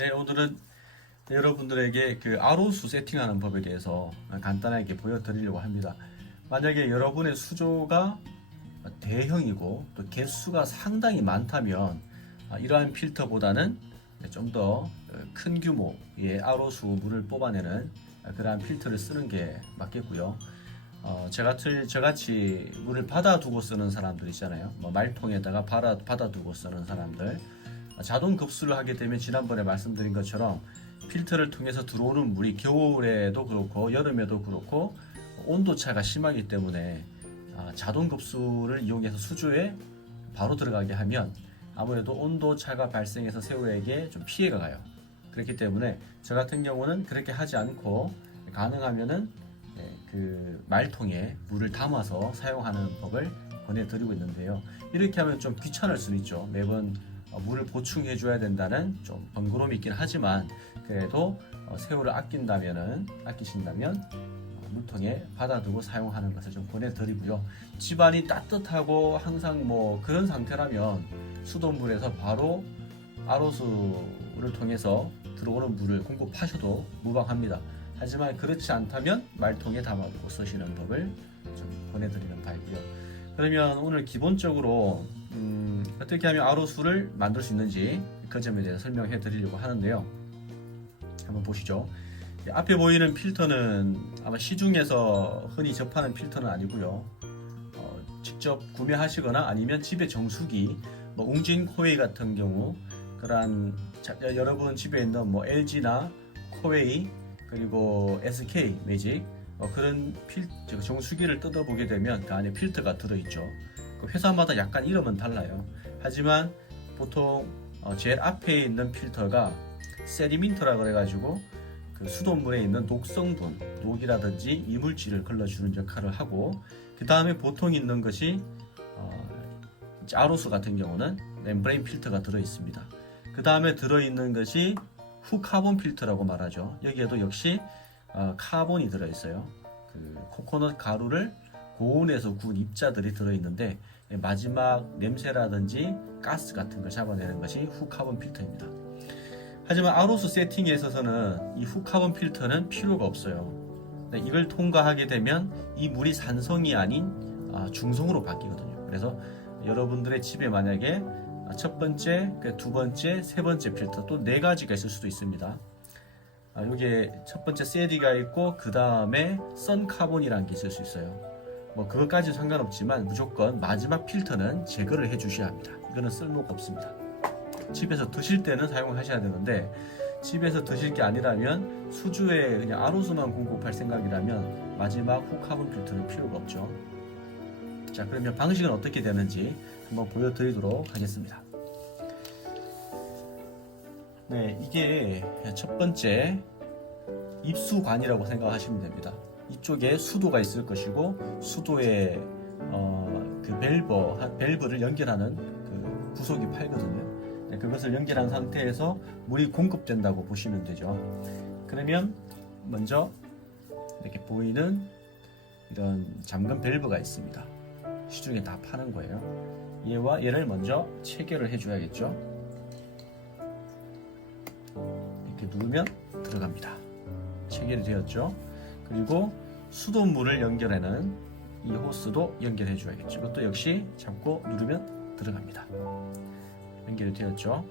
네, 오늘은 여러분들에게 그 RO수 세팅하는 법에 대해서 간단하게 보여드리려고 합니다. 만약에 여러분의 수조가 대형이고 또 개수가 상당히 많다면 이러한 필터보다는 좀 더 큰 규모의 RO수 물을 뽑아내는 그러한 필터를 쓰는 게 맞겠고요. 저같이 물을 받아두고 쓰는 사람들 있잖아요. 뭐 말통에다가 받아두고 쓰는 사람들, 자동 급수를 하게 되면 지난번에 말씀드린 것처럼 필터를 통해서 들어오는 물이 겨울에도 그렇고 여름에도 그렇고 온도 차가 심하기 때문에 자동 급수를 이용해서 수조에 바로 들어가게 하면 아무래도 온도 차가 발생해서 새우에게 좀 피해가 가요. 그렇기 때문에 저 같은 경우는 그렇게 하지 않고 가능하면은 그 말통에 물을 담아서 사용하는 법을 권해드리고 있는데요. 이렇게 하면 좀 귀찮을 수는 있죠. 매번 물을 보충해 줘야 된다는 좀 번거로움이 있긴 하지만 그래도 새우를 아끼신다면 물통에 받아두고 사용하는 것을 좀 권해드리고요. 집안이 따뜻하고 항상 뭐 그런 상태라면 수돗물에서 바로 RO수를 통해서 들어오는 물을 공급하셔도 무방합니다. 하지만 그렇지 않다면 말통에 담아두고 쓰시는 법을 좀 권해드리는 바이고요. 그러면 오늘 기본적으로 어떻게 하면 RO수를 만들 수 있는지 그 점에 대해서 설명해 드리려고 하는데요. 한번 보시죠. 앞에 보이는 필터는 아마 시중에서 흔히 접하는 필터는 아니고요. 직접 구매하시거나 아니면 집에 정수기, 뭐 웅진 코웨이 같은 경우 그러한 여러분 집에 있는 뭐 LG나 코웨이 그리고 SK 매직 그런 정수기를 뜯어보게 되면 그 안에 필터가 들어있죠. 그 회사마다 약간 이름은 달라요. 하지만 보통 제일 앞에 있는 필터가 세디민트라 그래가지고 그 수돗물에 있는 독성분, 독이라든지 이물질을 걸러주는 역할을 하고, 그 다음에 보통 있는 것이 RO수 같은 경우는 멤브레인 필터가 들어있습니다. 그 다음에 들어있는 것이 후카본 필터라고 말하죠. 여기에도 역시 카본이 들어있어요. 그 코코넛 가루를 고온에서 구운 입자들이 들어있는데 마지막 냄새라든지 가스 같은 걸 잡아내는 것이 후카본 필터입니다. 하지만 RO수 세팅에 있어서는 이 후카본 필터는 필요가 없어요. 이걸 통과하게 되면 이 물이 산성이 아닌 중성으로 바뀌거든요. 그래서 여러분들의 집에 만약에 첫 번째, 두 번째, 세 번째 필터 또 네 가지가 있을 수도 있습니다. 여기에 첫 번째 세디가 있고 그 다음에 선카본이라는 게 있을 수 있어요. 뭐 그것까지는 상관없지만 무조건 마지막 필터는 제거를 해 주셔야 합니다. 이거는 쓸모가 없습니다. 집에서 드실 때는 사용하셔야 되는데 집에서 드실 게 아니라면 수주에 그냥 RO수만 공급할 생각이라면 마지막 후카본 필터는 필요가 없죠. 자, 그러면 방식은 어떻게 되는지 한번 보여드리도록 하겠습니다. 네, 이게 첫 번째 입수관이라고 생각하시면 됩니다. 이쪽에 수도가 있을 것이고 수도에 그 밸브를 연결하는 그 구속이 팔거든요. 네, 그것을 연결한 상태에서 물이 공급된다고 보시면 되죠. 그러면 먼저 이렇게 보이는 이런 잠금 밸브가 있습니다. 시중에 다 파는 거예요. 얘를 먼저 체결을 해줘야겠죠. 이렇게 누르면 들어갑니다. 체결이 되었죠. 그리고 수돗물을 연결하는 이 호스도 연결해 줘야겠죠. 이것도 역시 잡고 누르면 들어갑니다. 연결이 되었죠.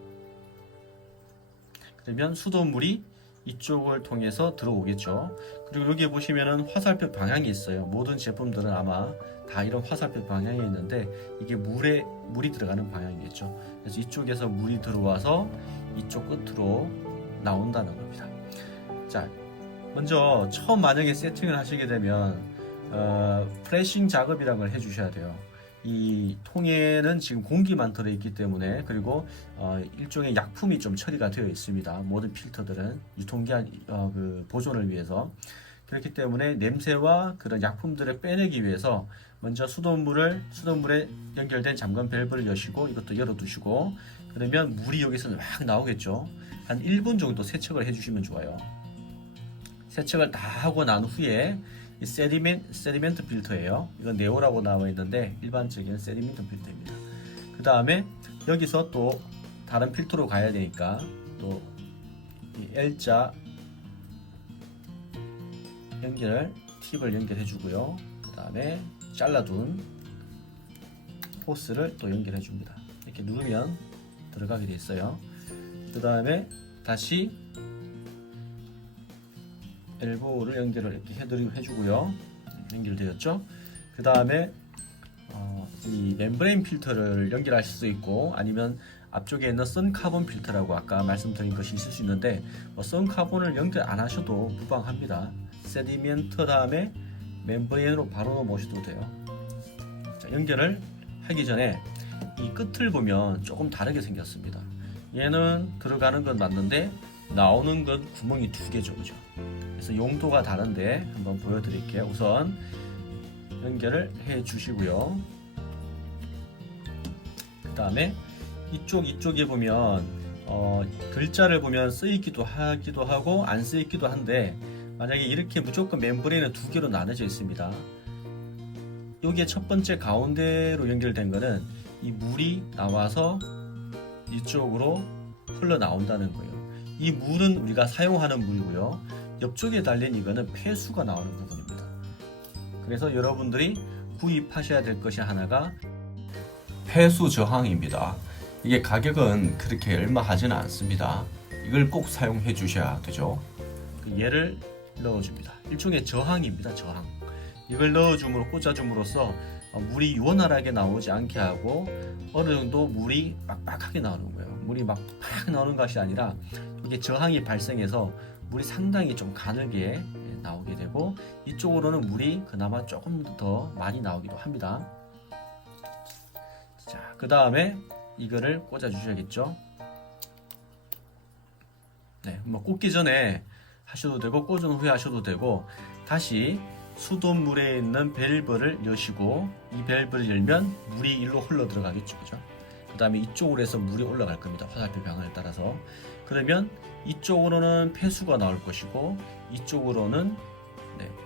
그러면 수돗물이 이쪽을 통해서 들어오겠죠. 그리고 여기에 보시면은 화살표 방향이 있어요. 모든 제품들은 아마 다 이런 화살표 방향이 있는데 이게 물이 들어가는 방향이겠죠. 그래서 이쪽에서 물이 들어와서 이쪽 끝으로 나온다는 겁니다. 자, 먼저 처음 만약에 세팅을 하시게 되면 프레싱 작업이라는 걸 해주셔야 돼요. 이 통에는 지금 공기만 들어있기 때문에 그리고 일종의 약품이 좀 처리가 되어 있습니다. 모든 필터들은 유통기한 그 보존을 위해서 그렇기 때문에 냄새와 그런 약품들을 빼내기 위해서 먼저 수돗물에 연결된 잠금 밸브를 여시고 이것도 열어두시고 그러면 물이 여기서 막 나오겠죠. 한 1분 정도 세척을 해주시면 좋아요. 세척을 다 하고 난 후에 이 세디멘트 필터예요. 이건 네오라고 나와 있는데 일반적인 세디멘트 필터입니다. 그 다음에 여기서 또 다른 필터로 가야 되니까 또 이 L자 팁을 연결해 주고요. 그 다음에 잘라둔 호스를 또 연결해 줍니다. 이렇게 누르면 들어가게 돼 있어요. 그 다음에 다시 엘보를 연결을 이렇게 해주고요. 연결되었죠. 그 다음에 이 멤브레인 필터를 연결하실 수 있고, 아니면 앞쪽에 있는 선카본 필터라고 아까 말씀드린 것이 있을 수 있는데, 선카본을 연결 안 하셔도 무방합니다. 세디멘트 다음에 멤브레인으로 바로 넘어오셔도 돼요. 자, 연결을 하기 전에 이 끝을 보면 조금 다르게 생겼습니다. 얘는 들어가는 건 맞는데 나오는 건 구멍이 2개죠, 그죠? 그래서 용도가 다른데 한번 보여드릴게요. 우선 연결을 해 주시고요. 그 다음에 이쪽에 보면 글자를 보면 쓰이기도 하고 안 쓰이기도 한데, 만약에 이렇게 무조건 멤브레인은 2개로 나눠져 있습니다. 여기에 첫 번째 가운데로 연결된 거는 이 물이 나와서 이쪽으로 흘러나온다는 거예요. 이 물은 우리가 사용하는 물이고요. 옆쪽에 달린 이거는 폐수가 나오는 부분입니다. 그래서 여러분들이 구입하셔야 될 것이 하나가 폐수 저항입니다. 이게 가격은 그렇게 얼마 하지는 않습니다. 이걸 꼭 사용해 주셔야 되죠. 얘를 넣어줍니다. 일종의 저항입니다. 저항. 이걸 꽂아줌으로써 물이 원활하게 나오지 않게 하고 어느 정도 물이 빡빡하게 나오는 거예요. 물이 막 팍 나오는 것이 아니라 이게 저항이 발생해서 물이 상당히 좀 가늘게 나오게 되고, 이쪽으로는 물이 그나마 조금 더 많이 나오기도 합니다. 자, 그 다음에 이거를 꽂아 주셔야겠죠. 네, 뭐 꽂기 전에 하셔도 되고 꽂은 후에 하셔도 되고, 다시 수돗물에 있는 밸브를 여시고, 이 밸브를 열면 물이 일로 흘러 들어가겠죠, 그죠? 그 다음에 이쪽으로 해서 물이 올라갈 겁니다. 화살표 방향에 따라서. 그러면 이쪽으로는 폐수가 나올 것이고, 이쪽으로는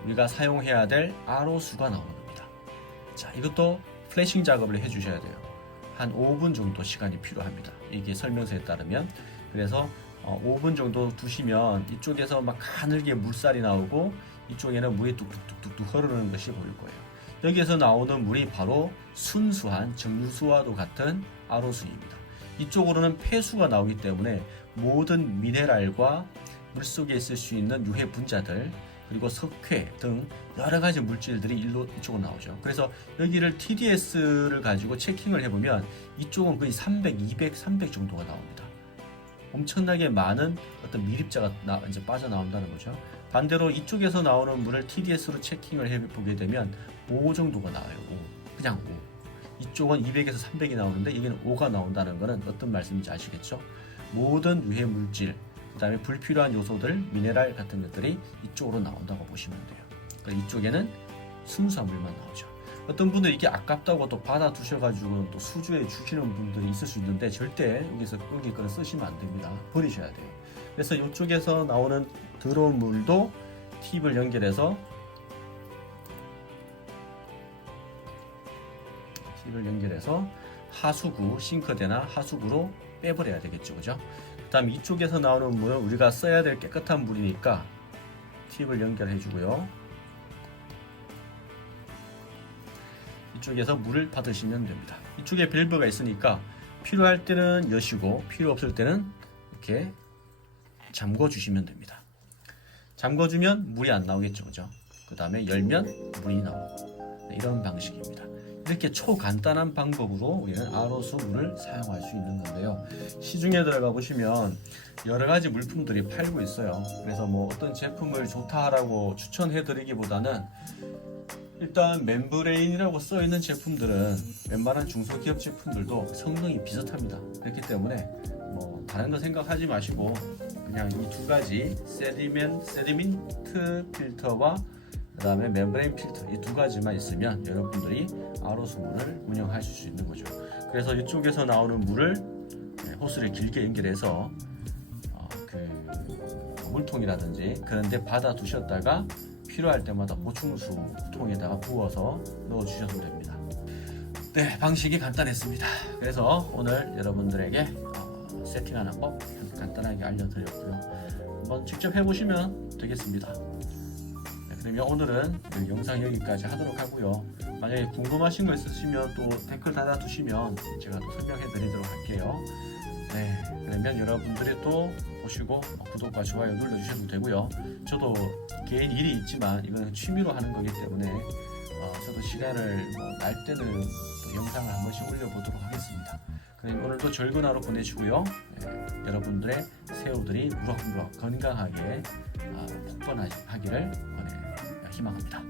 우리가 사용해야 될 RO수가 나오는 겁니다. 자, 이것도 플래싱 작업을 해 주셔야 돼요. 한 5분 정도 시간이 필요합니다. 이게 설명서에 따르면. 그래서 5분 정도 두시면 이쪽에서 막 가늘게 물살이 나오고, 이쪽에는 물이 뚝뚝뚝뚝 흐르는 것이 보일 거예요. 여기에서 나오는 물이 바로 순수한 정수와도 같은 RO수입니다. 이쪽으로는 폐수가 나오기 때문에 모든 미네랄과 물속에 있을 수 있는 유해 분자들, 그리고 석회 등 여러 가지 물질들이 이쪽으로 나오죠. 그래서 여기를 TDS를 가지고 체킹을 해보면 이쪽은 거의 300, 200, 300 정도가 나옵니다. 엄청나게 많은 어떤 미립자가 이제 빠져나온다는 거죠. 반대로 이쪽에서 나오는 물을 TDS로 체킹을 해보게 되면 5 정도가 나와요. 5. 그냥 5. 이쪽은 200에서 300이 나오는데 여기는 5가 나온다는 것은 어떤 말씀인지 아시겠죠? 모든 유해 물질, 그 다음에 불필요한 요소들, 미네랄 같은 것들이 이쪽으로 나온다고 보시면 돼요. 그러니까 이쪽에는 순수한 물만 나오죠. 어떤 분들이 이게 아깝다고 또 받아 두셔가지고 또 수주해 주시는 분들이 있을 수 있는데, 절대 여기 거를 쓰시면 안 됩니다. 버리셔야 돼요. 그래서 이쪽에서 나오는 들어온 물도 팁을 연결해서 하수구, 싱크대나 하수구로 빼버려야 되겠죠, 그죠? 그다음 이쪽에서 나오는 물은 우리가 써야 될 깨끗한 물이니까 팁을 연결해 주고요. 이쪽에서 물을 받으시면 됩니다. 이쪽에 밸브가 있으니까 필요할 때는 여시고 필요 없을 때는 이렇게 잠궈 주시면 됩니다. 잠궈 주면 물이 안 나오겠죠, 그죠? 그 다음에 열면 물이 나오고, 이런 방식입니다. 이렇게 초간단한 방법으로 우리는 RO수 물을 사용할 수 있는 건데요. 시중에 들어가 보시면 여러 가지 물품들이 팔고 있어요. 그래서 뭐 어떤 제품을 좋다라고 추천해 드리기보다는, 일단 멤브레인이라고 써 있는 제품들은 웬만한 중소기업 제품들도 성능이 비슷합니다. 그렇기 때문에 뭐 다른 거 생각하지 마시고 그냥 이 두 가지 세디멘트 필터와 그 다음에 멤브레인 필터, 이 두 가지만 있으면 여러분들이 RO수 물을 운영하실 수 있는 거죠. 그래서 이쪽에서 나오는 물을 호스를 길게 연결해서 그 물통이라든지 그런 데 받아 두셨다가 필요할 때마다 보충수 통에다가 부어서 넣어 주셔도 됩니다. 네, 방식이 간단했습니다. 그래서 오늘 여러분들에게 세팅하는 법 간단하게 알려드렸고요. 한번 직접 해보시면 되겠습니다. 네, 그러면 오늘은 그 영상 여기까지 하도록 하고요. 만약에 궁금하신 거 있으시면 또 댓글 달아두시면 제가 또 설명해 드리도록 할게요. 네, 그러면 여러분들이 또 보시고 구독과 좋아요 눌러주셔도 되고요. 저도 개인 일이 있지만 이거는 취미로 하는 거기 때문에 저도 시간을 날 때는 또 영상을 한 번씩 올려보도록 하겠습니다. 그럼 오늘도 즐거운 하루 보내시고요. 여러분들의 새우들이 무럭무럭 건강하게 폭번하기를 희망합니다.